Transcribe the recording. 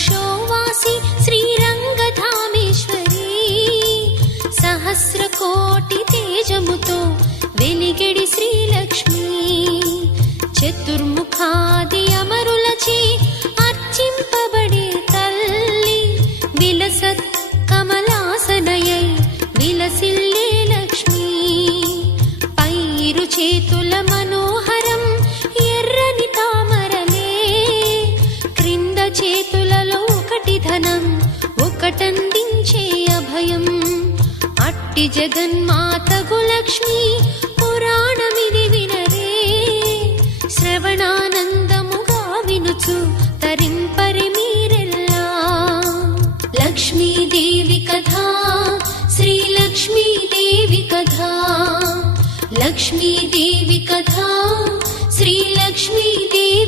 కాశోవాసి శ్రీరంగధామేశ్వరి సహస్రకోటి తేజముతో వెలిగెడి శ్రీలక్ష్మి చతుర్ముఖాది అమరులచే అర్చింపబడే తల్లి విలసత్ కమలాసనయై విలసిల్లే లక్ష్మి పైరు చేతుల మనోహరం ఎర్రని తామరలే క్రింద చేతులలో ఒకటి ధనం ఒకటందించే అభయం అట్టి జగన్మాతగు లక్ష్మి పురాణమిది వినరే శ్రవణానంద